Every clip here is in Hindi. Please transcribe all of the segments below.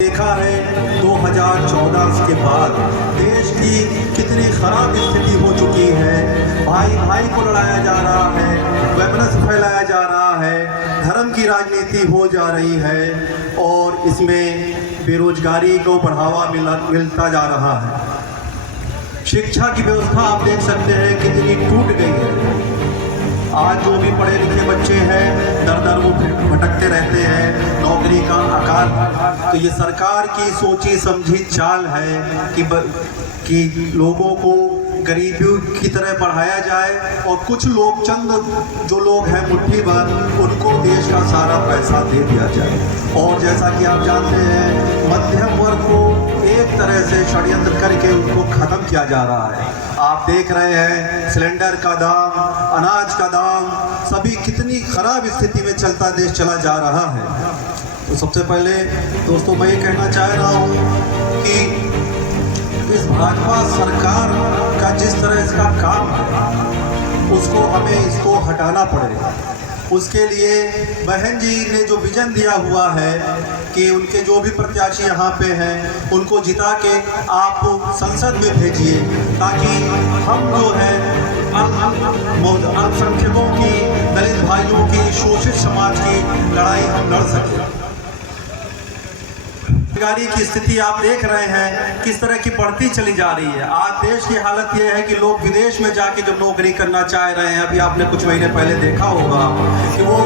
देखा है 2014 के बाद देश की कितनी खराब स्थिति हो चुकी है। भाई भाई को लड़ाया जा रहा है, वैमनस्य फैलाया जा रहा है, धर्म की राजनीति हो जा रही है और इसमें बेरोजगारी को बढ़ावा मिलता जा रहा है। शिक्षा की व्यवस्था आप देख सकते हैं कितनी टूट गई है। आज जो भी पढ़े लिखे बच्चे हैं दर दर वो भटकते रहते हैं, नौकरी का अकाल। तो ये सरकार की सोची समझी चाल है कि लोगों को गरीबी की तरह बढ़ाया जाए और कुछ लोग, चंद जो लोग हैं मुट्ठी भर, उनको देश का सारा पैसा दे दिया जाए। और जैसा कि आप जानते हैं मध्यम वर्ग को एक तरह से षड्यंत्र करके उनको ख़त्म किया जा रहा है। आप देख रहे हैं सिलेंडर का दाम, अनाज का दाम, सभी कितनी खराब स्थिति में देश चला जा रहा है। तो सबसे पहले दोस्तों मैं ये कहना चाह रहा हूँ कि इस भाजपा सरकार का जिस तरह इसका काम है इसको हटाना पड़ेगा। उसके लिए बहन जी ने जो विजन दिया हुआ है कि उनके जो भी प्रत्याशी यहाँ पे हैं उनको जिता के आप संसद में भेजिए, ताकि हम जो है अल्पसंख्यकों की, दलित भाइयों की, शोषित समाज की लड़ाई हम लड़ सकें। बेरोजगारी की स्थिति आप देख रहे हैं किस तरह की बढ़ती चली जा रही है। आज देश की हालत यह है कि लोग विदेश में जाके जो नौकरी करना चाह रहे हैं, अभी आपने कुछ महीने पहले देखा होगा कि वो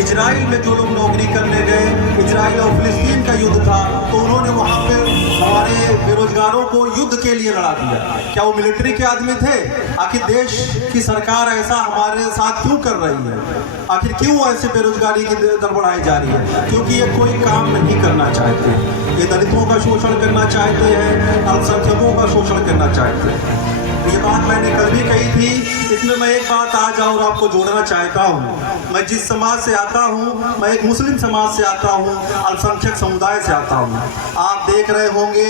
इजराइल में जो लोग नौकरी करने गए, इजराइल और फिलिस्तीन का युद्ध था, तो उन्होंने वहाँ पे हमारे बेरोजगारों को युद्ध के लिए लड़ा दिया। क्या वो मिलिट्री के आदमी थे? आखिर देश की सरकार ऐसा हमारे साथ क्यों कर रही है? आखिर क्यों ऐसे बेरोजगारी की दर बढ़ाई जा रही है? क्योंकि ये कोई काम नहीं करना चाहते, ये दलितों का शोषण करना चाहते हैं, अल्पसंख्यकों का शोषण करना चाहते हैं। ये बात मैंने कल भी कही थी, इसमें मैं एक बात आज और आपको जोड़ना चाहता हूँ। मैं जिस समाज से आता हूँ, मैं एक मुस्लिम समाज से आता हूँ, अल्पसंख्यक समुदाय से आता हूँ। आप देख रहे होंगे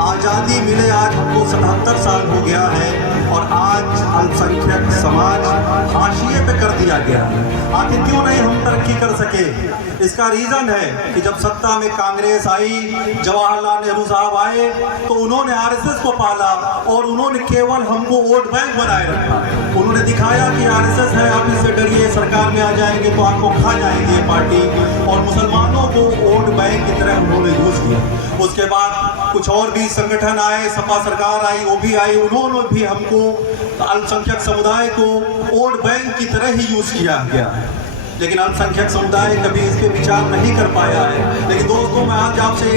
आज़ादी मिले आज हमको 77 साल हो गया है और आज अल्पसंख्यक समाज हाशिए पे कर दिया गया है। आखिर क्यों नहीं हम तरक्की कर सके? इसका रीज़न है कि जब सत्ता में कांग्रेस आई, जवाहरलाल नेहरू साहब आए, तो उन्होंने आरएसएस को पाला और उन्होंने केवल हमको वोट बैंक बनाए रखा। उन्होंने दिखाया कि आरएसएस है, आप इससे डरिए, सरकार में आ जाएंगे तो आपको खा जाएंगे ये पार्टी, और मुसलमानों को वोट बैंक की तरह उन्होंने यूज़ किया। उसके बाद कुछ और भी संगठन आए, सपा सरकार आई, वो भी आई, उन्होंने भी हमको अल्पसंख्यक समुदाय को वोट बैंक की तरह ही यूज़ किया गया है। लेकिन अल्पसंख्यक समुदाय कभी इस पर विचार नहीं कर पाया है। लेकिन दोस्तों मैं आज आपसे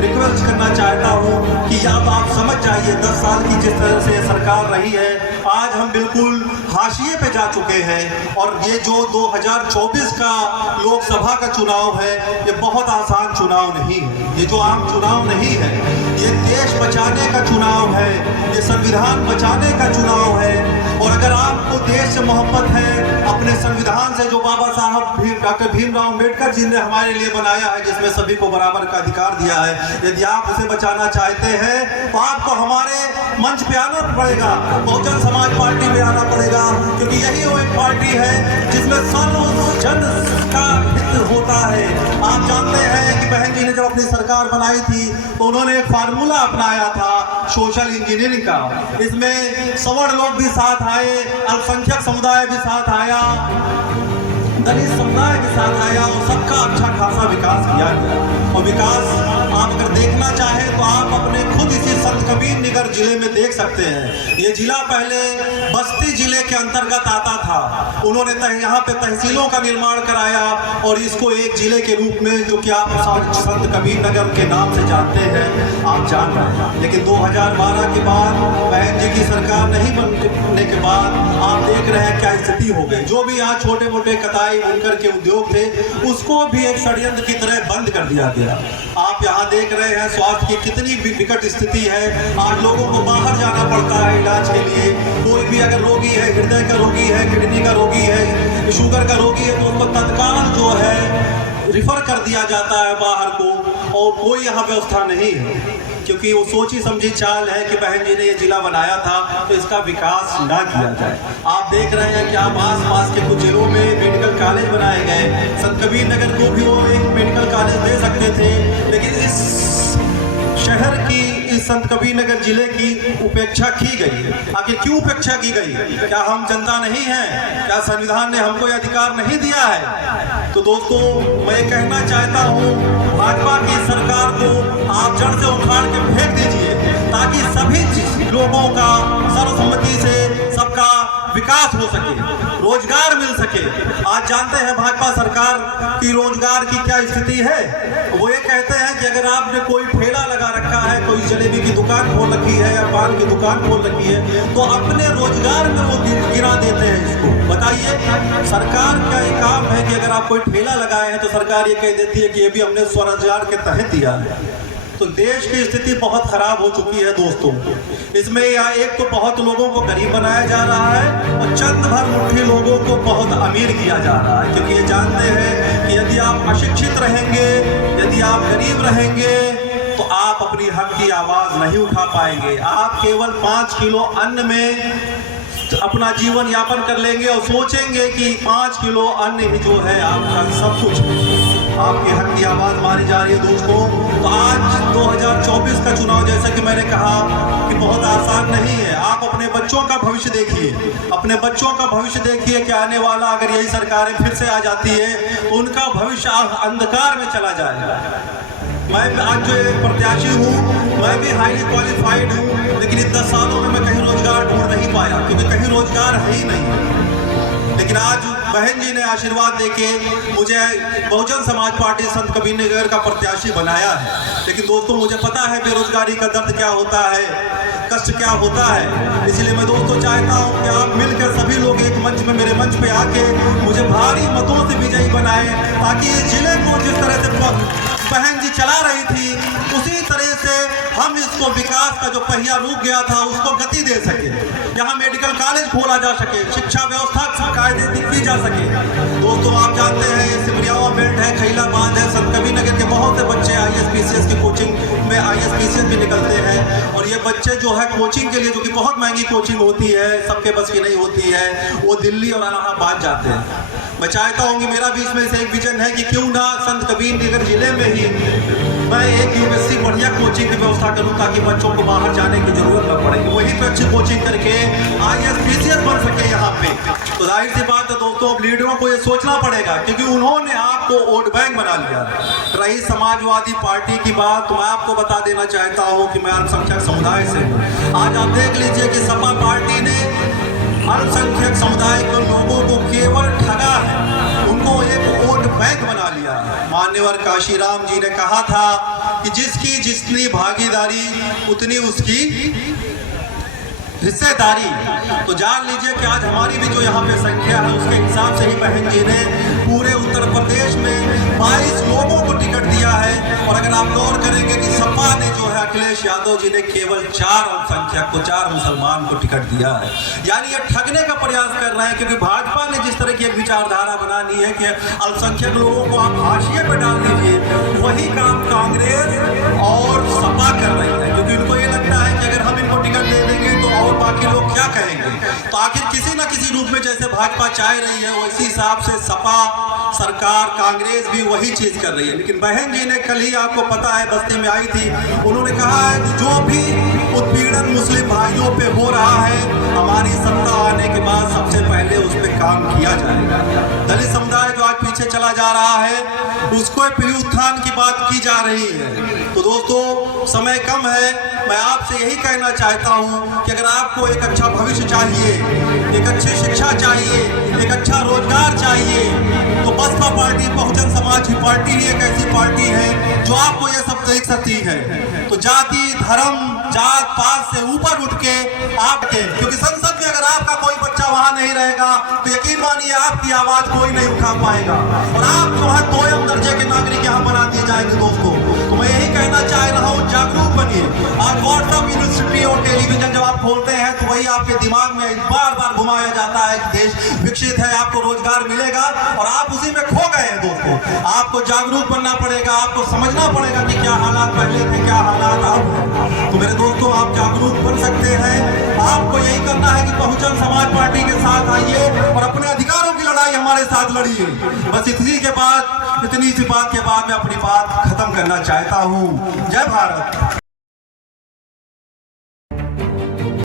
रिक्वेस्ट करना चाहता हूँ कि अब आप समझ जाइए 10 साल की जिस तरह से सरकार रही है, आज हम बिल्कुल हाशिए पे जा चुके हैं। और ये जो 2024 का लोकसभा का चुनाव है, ये बहुत आसान चुनाव नहीं है, ये जो आम चुनाव नहीं है, ये देश बचाने का चुनाव है, ये संविधान बचाने का चुनाव है। और अगर आपको देश से मोहब्बत है, अपने संविधान से जो बाबा साहब डॉक्टर भीमराव अम्बेडकर जी ने हमारे लिए बनाया है, जिसमें सभी को बराबर का अधिकार दिया है, यदि आप उसे बचाना चाहते हैं तो आपको हमारे मंच पे आना पड़ेगा, बहुजन समाज पार्टी में आना पड़ेगा, क्योंकि यही वो एक पार्टी है जिसमें सर्व जन का हित होता है। आप जानते हैं कि बहन जी ने जब अपनी सरकार बनाई थी तो उन्होंने एक फार्मूला अपनाया था सोशल इंजीनियरिंग का। इसमें सवर्ण लोग भी साथ आए, अल्पसंख्यक समुदाय भी साथ आया, दलित समुदाय के साथ आया और सबका अच्छा खासा विकास किया गया। और विकास आप अगर देखना चाहें तो आप अपने खुद इसी संत कबीर नगर जिले में देख सकते हैं। ये जिला पहले बस्ती जिले के अंतर्गत आता था, उन्होंने यहाँ पे तहसीलों का निर्माण कराया और इसको एक जिले के रूप में, जो कि आप संत कबीर नगर के नाम से जानते हैं, आप जान रहे हैं। लेकिन 2012 के बाद बहन जी की सरकार नहीं बनने के बाद आप देख रहे हैं क्या स्थिति हो गई। जो भी यहाँ छोटे मोटे कताई बुनकर के उद्योग थे, उसको भी एक षड्यंत्र की तरह बंद कर दिया गया। आप यहाँ देख रहे हैं स्वास्थ्य की कितनी विकट स्थिति है। आज लोगों को बाहर जाना पड़ता है इलाज के लिए। कोई भी अगर रोगी है, हृदय का रोगी है, किडनी का रोगी है, शुगर का रोगी है, तो उसको तत्काल जो है रिफर कर दिया जाता है बाहर को, और कोई यहाँ व्यवस्था नहीं है। क्योंकि वो सोची समझी चाल है कि बहन जी ने ये जिला बनाया था तो इसका विकास ना किया जाए। आप देख रहे हैं कि आप आस पास के कुछ जिलों में मेडिकल कॉलेज बनाए गए, संत कबीर नगर को भी वो एक मेडिकल कॉलेज दे सकते थे, लेकिन इस शहर की, इस संत कबीर नगर जिले की उपेक्षा की गई है। आखिर क्यों उपेक्षा की गई? क्या हम जनता नहीं हैं? क्या संविधान ने हमको यह अधिकार नहीं दिया है? तो दोस्तों, मैं कहना चाहता हूँ भाजपा की सरकार को आप जड़ से उखाड़ के फेंक दीजिए, ताकि सभी लोगों का सर्वसम्मति से सबका विकास हो सके, रोजगार मिल सके। आज जानते हैं भाजपा सरकार की रोजगार की क्या स्थिति है। वो ये कहते हैं कि अगर आपने कोई ठेला लगा रखा है, कोई जलेबी की दुकान खोल रखी है या पान की दुकान खोल रखी है, तो अपने रोजगार में वो गिरा देते हैं इसको। बताइए, सरकार का ये काम है कि अगर आप कोई ठेला लगाए हैं तो सरकार ये कह देती है कि ये भी हमने स्वरोजगार के तहत दिया है। तो देश की स्थिति बहुत खराब हो चुकी है दोस्तों। इसमें एक तो बहुत लोगों को गरीब बनाया जा रहा है और चंद भर मुट्ठी लोगों को बहुत अमीर किया जा रहा है, क्योंकि ये जानते हैं कि यदि आप अशिक्षित रहेंगे, यदि आप गरीब रहेंगे तो आप अपनी हक की आवाज नहीं उठा पाएंगे। आप केवल 5 किलो अन्न में अपना जीवन यापन कर लेंगे और सोचेंगे कि 5 किलो अन्न ही जो है आपका सब कुछ। आपकी हक की आवाज मारी जा रही है दोस्तों। तो आज 2024 का चुनाव, जैसा कि मैंने कहा, कि बहुत आसान नहीं है। आप अपने बच्चों का भविष्य देखिए, अपने बच्चों का भविष्य देखिए कि आने वाला अगर यही सरकारें फिर से आ जाती है तो उनका भविष्य अंधकार में चला जाएगा। मैं आज जो एक प्रत्याशी हूँ, मैं भी हाईली क्वालिफाइड हूँ, लेकिन इन 10 सालों में मैं कहीं रोजगार ढूंढ नहीं पाया, क्योंकि कहीं रोजगार है ही नहीं। लेकिन आज बहन जी ने आशीर्वाद देके मुझे बहुजन समाज पार्टी संत कबीर नगर का प्रत्याशी बनाया है। लेकिन दोस्तों, मुझे पता है बेरोजगारी का दर्द क्या होता है, कष्ट क्या होता है। इसलिए मैं दोस्तों चाहता हूँ कि आप मिलकर सभी लोग एक मंच में, मेरे मंच पे आके मुझे भारी मतों से विजयी बनाए, ताकि इस जिले को जिस तरह से बहन जी चला रही थी उसी तरह से हम इसको विकास का जो पहिया रुक गया था उसको गति दे सके, यहाँ मेडिकल कॉलेज खोला जा सके, शिक्षा व्यवस्था कायदे की जा सके। दोस्तों, आप जानते हैं ये सिमरियावा बेल्ट है, खैला बांध है, संत कबीर नगर के बहुत से बच्चे ISPCS की कोचिंग में ISPCS भी निकलते हैं, और ये बच्चे जो है कोचिंग के लिए, जो कि बहुत महंगी कोचिंग होती है, सबके बस की नहीं होती है, वो दिल्ली और इलाहाबाद जाते हैं। मैं चाहता हूँ कि मेरा भी इसमें से एक विजन है कि क्यों ना संत कबीर नगर जिले में ही मैं एक यूनिवर्सिटी बढ़िया कोचिंग की व्यवस्था करूं, ताकि बच्चों को बाहर जाने की जरूरत न पड़े, वहीं पर अच्छी कोचिंग करके ISPCS बन सके यहाँ पे। तो जाहिर सी बात है दोस्तों, अब लीडरों को ये सोचना पड़ेगा, क्योंकि उन्होंने आपको वोट बैंक बना लिया। रही समाजवादी पार्टी की बात, तो मैं आपको बता देना चाहता हूँ कि मैं अल्पसंख्यक समुदाय से हूँ। आज आप देख लीजिए कि सपा पार्टी ने अल्पसंख्यक समुदाय के लोगों को केवल ठगा है, उनको एक वोट बैंक बना लिया। मान्यवर काशीराम जी ने कहा था कि जिसकी जितनी भागीदारी उतनी उसकी हिस्सेदारी। तो जान लीजिए कि आज हमारी भी जो यहाँ पे संख्या है उसके हिसाब से ही बहन जी ने पूरे उत्तर प्रदेश में 22 लोगों को टिकट दिया है। और अगर आप गौर करेंगे कि सपा ने जो है अखिलेश यादव जी ने केवल 4 अल्पसंख्यक को, 4 मुसलमान को टिकट दिया है। यानी ये ठगने का प्रयास कर रहे हैं, क्योंकि भाजपा ने जिस तरह की एक विचारधारा बनानी है कि अल्पसंख्यक लोगों को आप हाशिए पे डाल दीजिए, वही काम कांग्रेस और सपा कर रही है, क्योंकि उनको ये लगता है कि अगर हम इनको टिकट दे देंगे तो और बाकी लोग क्या कहेंगे। तो आखिर किसी न किसी रूप में जैसे भाजपा चाह रही है, वैसी हिसाब से सपा सरकार, कांग्रेस भी वही चीज कर रही है। लेकिन बहन जी ने कल ही, आपको पता है, बस्ती में आई थी, उन्होंने कहा है कि जो भी उत्पीड़न मुस्लिम भाइयों पे हो रहा है, हमारी सत्ता आने के बाद सबसे पहले उस पर काम किया जाएगा। दलित समुदाय जो आज पीछे चला जा रहा है, उसको फिर उत्थान की बात की जा रही है। तो दोस्तों, समय कम है, मैं आपसे यही कहना चाहता हूं कि अगर आपको एक अच्छा भविष्य चाहिए, एक अच्छी शिक्षा चाहिए, एक अच्छा रोजगार चाहिए, तो बसपा पार्टी, बहुजन समाज की पार्टी ही एक ऐसी पार्टी है जो आपको ये सब देख सकती है। तो जाति, धर्म, जात पात से ऊपर उठ के आपके, क्योंकि संसद में अगर आपका कोई बच्चा वहां नहीं रहेगा तो यकीन मानिए आपकी आवाज कोई नहीं उठा पाएगा, और आप जो है 2 दर्जे के नागरिक यहाँ बना दिए जाएंगे। दोस्तों, तो मैं यही कहना चाह रहा हूँ, जागरूक बनिए। आज व्हाट्सएप, यूनिवर्सिटी और टेलीविजन जब आप खोलते हैं तो वही आपके दिमाग में बार बार घुमाया जाता है कि देश विकसित है, आपको रोजगार मिलेगा, और आप उसी में खो गए हैं। दोस्तों, आपको जागरूक बनना पड़ेगा, आपको समझना पड़ेगा कि क्या हालात पहले थे, क्या हालात अब है। बढ़िए। बस इतनी सी बात के बाद मैं अपनी बात खत्म करना चाहता हूँ। जय भारत।